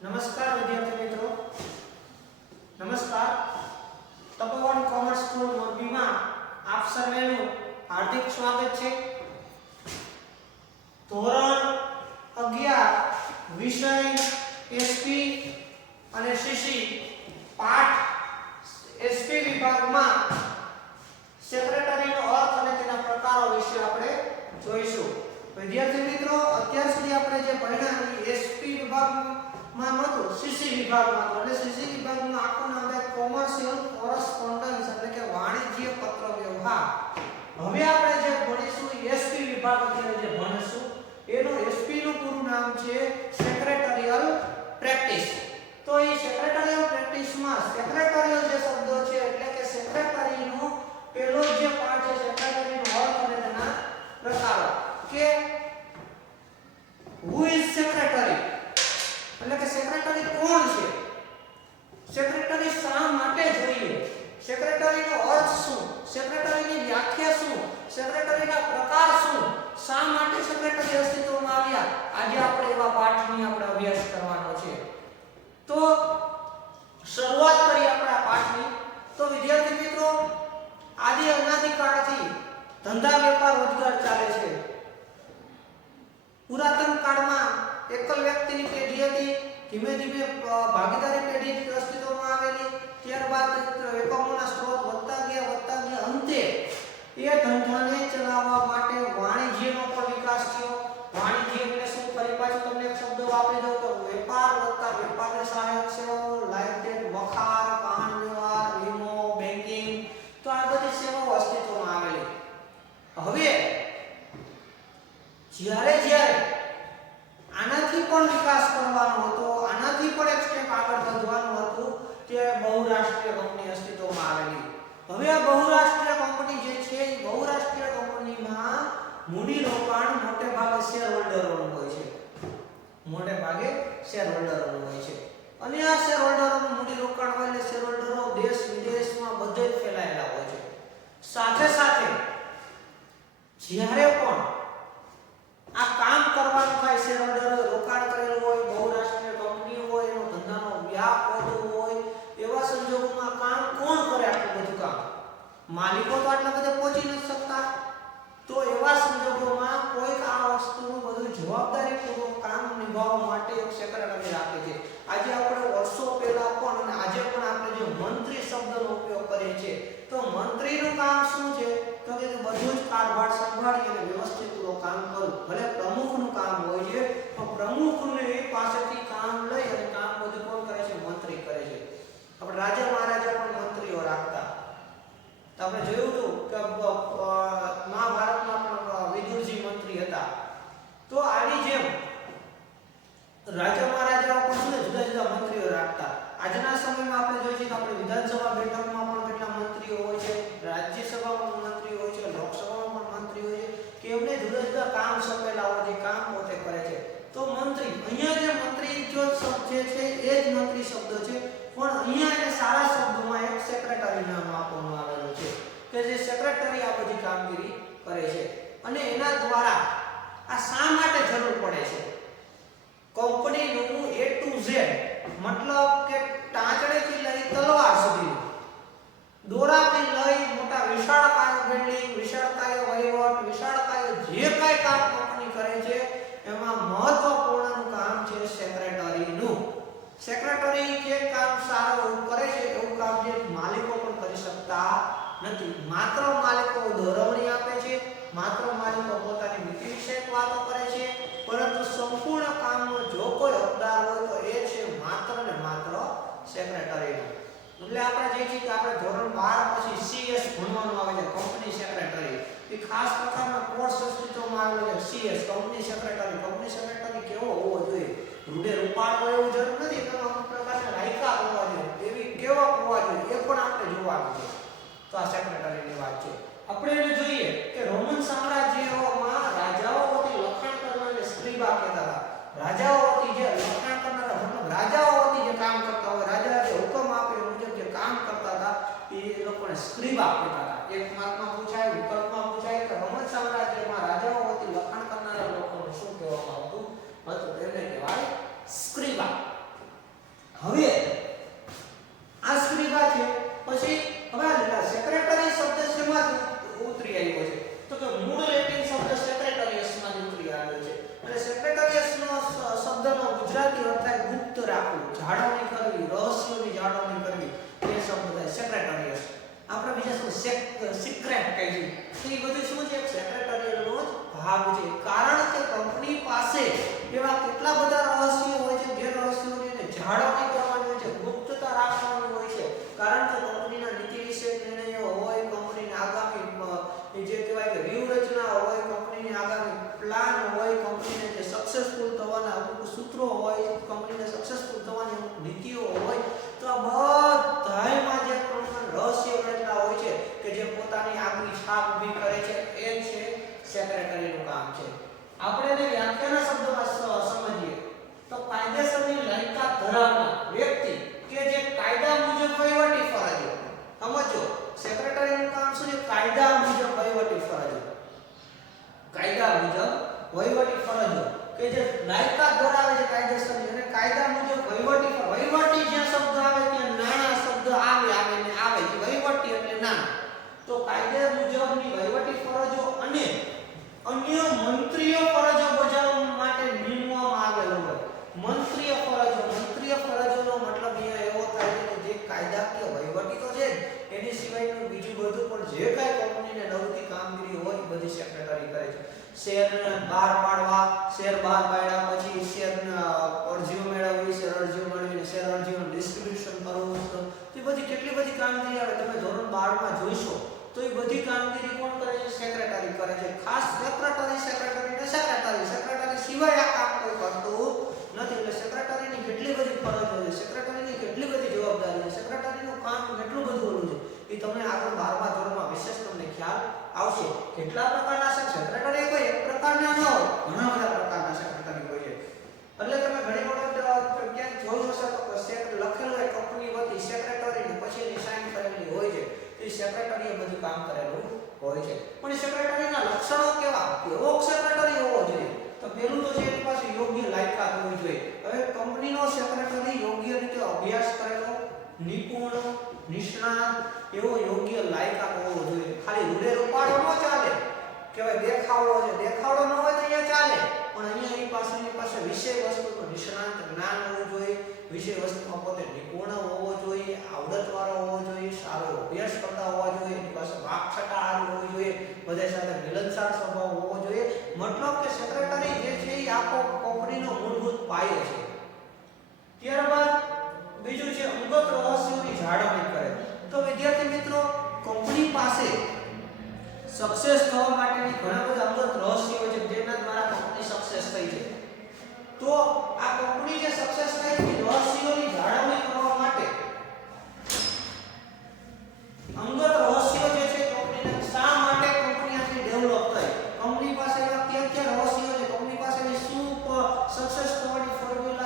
नमस्कार विद्यार्थी मित्रों, नमस्कार। तपोवन कॉमर्स स्कूल मोरबी में आप सर्वेનું हार्दिक स्वागत છે। ધોરણ 11 વિષય એસપી અને સીસી પાઠ એસપી વિભાગમાં સેક્રેટરીનો અર્થ અને તેના પ્રકારો વિશે આપણે જોઈશું। વિદ્યાર્થી મિત્રો, અત્યાર સુધી આપણે જે ભણ્યા એસપી વિભાગમાં નહોતું, સીસી વિભાગમાં હતું। એટલે સીસી વિભાગનું આખું નામ છે કોમર્શિયલ કોરસ્પોન્ડન્સ એટલે કે વાણિજ્ય પત્ર વ્યવહાર। હવે આપણે જે ભણીશું એસપી વિભાગ અત્યારે જે ભણીશું એનું એસપી નું પૂરું નામ છે સેક્રેટરીયલ પ્રેક્ટિસ। તો એ સેક્રેટરીયલ પ્રેક્ટિસમાં સેક્રેટરીયલ જે શબ્દો છે એટલે કે સેક્રેટરીનો પહેલો જે પાર્ટ છે સેક્રેટરીનો અર્થ અને તેના પ્રકારો કે હુ ઇઝ સેક્રેટરી એટલે કે સેક્રેટરી કોણ છે, સેક્રેટરી શા માટે જોઈએ, સેક્રેટરીનો અર્થ શું, સેક્રેટરીની વ્યાખ્યા શું, સેક્રેટરીના પ્રકાર શું, શા માટે સેક્રેટરી અસ્તિત્વમાં આવ્યા, આજે આપણે એવા પાઠની આપણે અભ્યાસ કરવાનો છે। તો શરૂઆત કરીએ આપણા પાઠની। તો વિદ્યાર્થી મિત્રો, આદિ અનાદિ કાળથી ધંધા વેપાર રોજગાર ચાલે છે। પુરાતન કાળમાં એકલ વ્યક્તિની પેઢી હતી, ધીમે ધીમે ભાગીદારી પેઢી અસ્તિત્વમાં આવેલી, ત્યારબાદ એકમોના સ્ત્રોત વધતા ગયા, અંતે એ ધંધાને ચલાવવા માટે વાણિજ્યનો પણ વિકાસ થયો। વાણિજ્ય એટલે શું, ફરી પાછું તમને એક શબ્દ વાપરી દઉં તો વેપાર વત્તા વેપારને સહાયક સેવાઓ લાઈક ધેટ વખાર, વાહન વ્યવહાર, વીમો, બેન્કિંગ, તો આ બધી સેવાઓ અસ્તિત્વમાં આવેલી। હવે જ્યારે આનાથી પણ વિકાસ કરવાનો હતો, આનાથી પણ એક સ્ટેપ આગળ વધવાનું હતું, ત્યારે બહુરાષ્ટ્રીય કંપની અસ્તિત્વમાં આવેલી। હવે આ બહુરાષ્ટ્રીય કંપની જે છે એ બહુરાષ્ટ્રીય કંપનીમાં મૂડી રોકાણ મોટે ભાગે શેર હોલ્ડરોનું હોય છે, મોટે ભાગે શેર હોલ્ડરોનું હોય છે। અને આ શેર હોલ્ડરોનું મૂડી રોકાણ હોય એટલે શેર હોલ્ડરો દેશ વિદેશમાં બધે જ ફેલાયેલા હોય છે। સાથે સાથે જ્યારે પણ આ કામ કરવાનું થાય, શેર હોલ્ડરો રોકાણ કરેલું હોય, બહુરાષ્ટ્રીય કંપની હોય, એનો ધંધાનો વ્યાપ વધુ હોય, એવા સંજોગોમાં કામ કોણ કરે આટલું બધું કામ? માલિકો તો આટલા બધે પહોંચી નથી શકતા। તો એવા સંજોગોમાં કોઈક આ વસ્તુનું બધું જવાબદારીપૂર્વક કામ નિભાવવા માટે એક સેક્રેટરી રાખે છે। આજે આપણે વર્ષો પહેલા પણ અને આજે પણ આપણે જે મંત્રી શબ્દનો ઉપયોગ કરીએ છીએ, તો મંત્રીનું કામ શું છે? તો કે બધું જ કારભાર સંભાળી અને વ્યવસ્થિત કામ કરવું। ભલે પ્રમુખનું કામ હોય છે, પણ પ્રમુખને પાસેથી કામ લઈ અને કામ બધું કોણ કરે છે? મંત્રી કરે છે। આપણે રાજા મહારાજા પણ મંત્રીઓ રાખતા। તો આપણે જોયું હતું કે મહાભારતમાં પણ વિદુરજી મંત્રી હતા। તો આની જેમ રાજા મહારાજાઓ પણ જુદા જુદા મંત્રીઓ રાખતા। આજના સમયમાં આપણે જોઈએ છીએ કે આપણે વિધાનસભા બેઠકમાં પણ કેટલા મંત્રીઓ હોય છે, રાજ્યસભામાં મંત્રી હોય છે, લોકસભામાં પણ મંત્રી હોય છે, કે એમને જુદા જુદા કામ સોંપેલા હોય છે, કામ પોતે કરે છે। તો મંત્રી, અહીંયા જે મંત્રી જો શબ્દ છે એ જ મંત્રી શબ્દ છે, પણ અહીંયા એને સારા શબ્દોમાં એક સેક્રેટરી નામ આપવામાં આવેલું છે કે જે સેક્રેટરી આ બધી કામગીરી કરે છે। અને એના દ્વારા આ શા માટે જરૂર પડે છે? કંપનીનું A to Z મતલબ કે ટાંચણેથી લઈ તલવાર સુધી, દોરાથી લઈ મોટા વિશાળકાય બિલ્ડિંગ, વિશાળકાય વહીવટ, વિશાળકાય જે કાંઈ કામ કંપની કરે છે એમાં મહત્વપૂર્ણનું કામ છે સેક્રેટરીનું। સેક્રેટરી જે કામ સારું કરે છે એવું કામ જે માલિકો પણ કરી શકતા નથી। માત્ર માલિકો દોરવણી આપે છે, માત્ર માલિકો પોતાની નીતિ વિષયક વાતો કરે છે, પરંતુ સંપૂર્ણ કામનો જો કોઈ હકદાર હોય તો એ છે માત્ર ને માત્ર સેક્રેટરીનો। એટલે આપણે જે છે કે આપણે ધોરણ 12 પછી CS ભણવાનું આવે છે, કંપની સેક્રેટરી। એ ખાસ પ્રકારના કોર્સ અસ્તિત્વમાં આવેલો છે, CS company secretary. Company secretary કેવો હોવો જોઈએ? રૂડે રૂપાળો એવું જરૂર નથી, તો અમુક પ્રકારના લાયકાત હોવા જોઈએ, એવી કેવો હોવા જોઈએ એ પણ આપણે જોવાનું છે। તો આ સેક્રેટરીની વાત છે। આપણે એને જોઈએ કે રોમન સામ્રાજ્યમાં રાજાઓ હતી લખાણ કરનારને સ્ક્રિબા કહેતા હતા। રાજાઓ હતી જે લખાણ કરનારા, મતલબ રાજાઓ હતી જે કામ કરતા હોય, રાજા જે હુકમ આપે એ મુજબ જે કામ કરતા હતા એ લોકોને સ્ક્રિબા કહેતા હતા। એક માર્કમાં પૂછાય, વિકલ્પમાં પૂછાય કે રોમન સામ્રાજ્યમાં રાજાઓ હતી લખાણ કરનારા લોકોને શું કહેવામાં આવતું હતું? એને કહેવાય સ્ક્રિબા। હવે આ સ્ક્રીવા છે, પછી હવે આ સેક્રેટરી શબ્દ શેમાંથી ઉતરી આવ્યો છે? તો કે મૂળ લેટિન શબ્દ સેક્રેટરીયસ માંથી ઉતરી આવ્યો છે. અને સેક્રેટરીયસ નો શબ્દનો ગુજરાતી અર્થ થાય ગુપ્ત રાખવું, જાળવણી કરવી, રહસ્યોની જાળવણી કરવી, એ શબ્દ થાય સેક્રેટરીયસ. આપણે બીજા શું સિક્રેટ કહી છે, એ બધું શું છે? સેક્રેટરીયલનો જ ભાગ છે. કારણ કે કંપની પાસે એવા કેટલા બધા રહસ્યો હોય છે, જે રહસ્યોની જાળવણી કરવાની હોય છે, ગુપ્તતા રાખવાની હોય છે. કારણ કે કંપનીના નીતિ વિશે નિર્ણયો હોય, કંપનીની આગામી જે કહેવાય કે વ્યૂહરચના હોય, કંપનીની આગામી પ્લાન હોય, કંપનીને જે સક્સેસફુલ થવાના અમુક સૂત્રો હોય, કંપનીને સક્સેસફુલ થવાની અમુક નીતિઓ હોય, તો આ બધાયમાં જે રહસ્ય રહેલા હોય છે કે જે પોતાની આગવી છાપ ઊભી કરે છે, એ છે સેક્રેટરીનું કામ છે. આપણે એને વ્યાખ્યાના શબ્દમાં સમજીએ તો કાયદેસરની લાયકાત ધરાવનાર વ્યક્તિ કે જે કાયદા મુજબ વહીવટી ફરજો. સમજો, સેક્રેટરીનું કામ શું છે? કાયદા મુજબ વહીવટી ફરજો. કાયદા મુજબ વહીવટી ફરજો કે જે લાયકાત ધરાવે છે કાયદેસરની, અને કાયદા મુજબ વહીવટી જે શબ્દ આવે ત્યાં નાણા શબ્દ આવે ને આવે કે વહીવટી એટલે નાણા. તો કાયદા મુજબની વહીવટી ફરજો અને અન્ય મંત્રીય ફરજો બજાવવા માટે નીમવામાં આવેલો હોય. મંત્રીય ફરજોનો મતલબ અહીંયા એવો થાય છે કે જે કાયદાકીય વહીવટી તો છે એની સિવાયનું બીજું બધું પણ જે કાંઈ કંપનીને લગતી કામગીરી હોય બધી સેક્રેટરી કરે છે. શેર બહાર પાડવા, શેર બહાર પાડ્યા પછી શેરના અરજીઓ મેળવવી, શેર અરજીઓ મેળવીને શેર અરજીઓનું ડિસ્ટ્રીબ્યુશન કરવું, એ બધી કેટલી બધી કામગીરી આવે. તમે ધોરણ 12 માં જોઈશો તો એ બધી કામગીરી કોણ કરે છે? સેક્રેટરી કરે છે. ખાસ સેક્રેટરી સિવાય આ કામ કોઈ કરતું નથી. એટલે સેક્રેટરીની કેટલી બધી ફરજો છે, સેક્રેટરીની કેટલી બધી જવાબદારી છે, સેક્રેટરીનું કામ કેટલું બધું હોવું છે, એ તમને આગળ 12મા ધોરણમાં વિશેષ તમને ખ્યાલ આવશે. કેટલા પ્રકારના સેક્રેટરી કોઈ એક પ્રકારના ન હોય, ઘણા બધા પ્રકારના સેક્રેટરી હોય છે. એટલે તમે ઘણી વખત ક્યાંક જોયું હશે તો લખેલું હોય કંપની વતી સેક્રેટરી ને પછી એની સાઇન કરેલી હોય છે. એ સેક્રેટરીએ બધું કામ કરેલું હોય છે. પણ સેક્રેટરીના લક્ષણો કેવો સેક્રેટરી હોવો જોઈએ? તો પહેલું તો છે એની પાસે યોગ્ય લાયકાત હોવી જોઈએ. હવે કંપનીનો સેક્રેટરી યોગ્ય રીતે અભ્યાસ કરેલો, નિપુણ, નિષ્ણાત એવો યોગ્ય લાયકાત હોવો જોઈએ. ખાલી રૂડે રૂપાળો ન ચાલે કે ભાઈ દેખાડો છે, દેખાડો ન હોય તો અહીંયા ચાલે, પણ અહીંયા એની પાસે વિષય વસ્તુનું નિષ્ણાત જ્ઞાન હોવું જોઈએ, વિષય વસ્તુમાં પોતે નિપુણ હોવો જોઈએ, આવડતવાળો હોવો જોઈએ, સારો અભ્યાસ કરતા હોવા જોઈએ, એની પાસે વાકછટા હોવી જોઈએ, બધા સાથે મિલનસાર સ્વભાવ હોવો જોઈએ. મતલબ કે સેક્રેટરી જે છે એ આખો કંપનીનો મૂળભૂત પાયો છે. ત્યારબાદ બીજું છે અંગત રહસ્યોની જાળવણી કરે. તો વિદ્યાર્થી મિત્રો, કંપની પાસે સક્સેસ થવા માટેની ઘણા બધા અંગત રહસ્યો છે જેના દ્વારા કંપની સક્સેસ થઈ છે. તો આ કંપની જે સક્સેસ થઈ છે રહસ્યોની જાળવણી કરવા માટે અંગત રહસ્યો જે છે કંપનીને શા માટે કંપની આટલી ડેવલપ થઈ, કંપની પાસે એવા કયા રહસ્યો છે, કંપની પાસેની શું સક્સેસ થવાની ફોર્મ્યુલા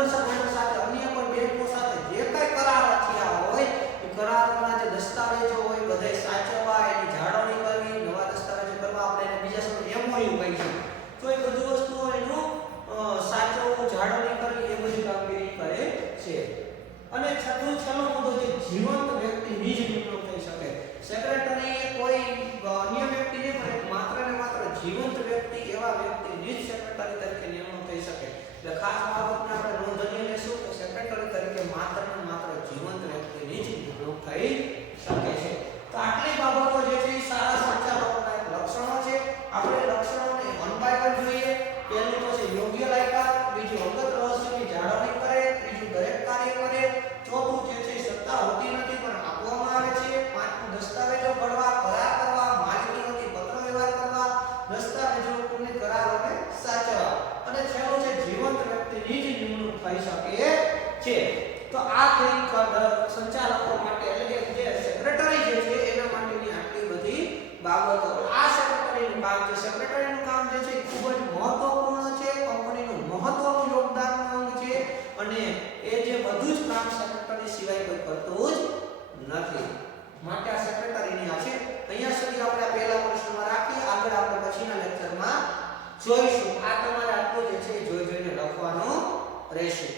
અંડરવર્લ્ડ હોલ્ડર સાથે અન્ય કોઈ બેંકો સાથે જે કઈ કરાર થયા હોય એ કરારના જે દસ્તાવેજો હોય બધાય સાચવવા, એની જાળવણી કરવી, નવા દસ્તાવેજો કરવા, આપણે એને બીજા શબ્દમાં એમઓયુ કહીશું. તો એ બધી વસ્તુઓ એનું સાચવવું, જાળવણી કરવી એ બધી કામગીરી કરે છે. અને છેલ્લો મુદ્દો જે જીવંત વ્યક્તિની જ નિમણૂક થઈ શકે. સેક્રેટરી કોઈ અન્ય વ્યક્તિ નહીં પણ માત્ર ને માત્ર જીવંત વ્યક્તિ, એવા વ્યક્તિની જ સેક્રેટરી તરીકે નિમણૂક થઈ શકે. એટલે ખાસ બાબતને આપણે નોંધનીય લેશું કે સેક્રેટરી તરીકે માત્ર ને માત્ર જીવંત વ્યક્તિની જ નિમણૂક થઈ શકે છે. તો આટલી બાબતો જે છે એ સારા સંચાલકોના એક લક્ષણો છે. આપણે લક્ષણોને વન બાય વન જોઈએ. પહેલું તો છે યોગ્ય લાયકાત, બીજું અંગત રહસ્યની જાળવણી કરે, ત્રીજું દરેક કાર્ય કરે, ચોથું જે છે સત્તા હોતી નથી પણ આપવામાં આવે છે, પાંચમું દસ્તાવેજો ભરવા, કરાર કરવા, માલિકી વતી પત્ર વ્યવહાર કરવા, દસ્તાવેજો પૂર્ણ કરારોને સાચવવા, અને છેલ્લું છે જીવંત વ્યક્તિની જ નિમણૂક થઈ શકે છે. તો આ થઈ સંચાલકો માટે, એટલે કે જે સેક્રેટરી જે છે એના માટેની આટલી બધી બાબતો. આ સેક્રેટરીનું કામ છે. સેક્રેટરીનું કામ જે છે ખૂબ જ મહત્વપૂર્ણ છે, કંપનીનું મહત્વનું યોગદાનનું અંગ છે, અને એ જે બધું જ કામ સેક્રેટરી સિવાય કોઈ કરતું જ નથી. માટે આ સેક્રેટરીની આ છે. અહીંયા સુધી આપણે આ પહેલા પ્રશ્નમાં રાખી, આગળ આપણે પછીના લેક્ચરમાં જોઈશું. આ તમારે આટલું જે છે જોઈને લખવાનું રહેશે.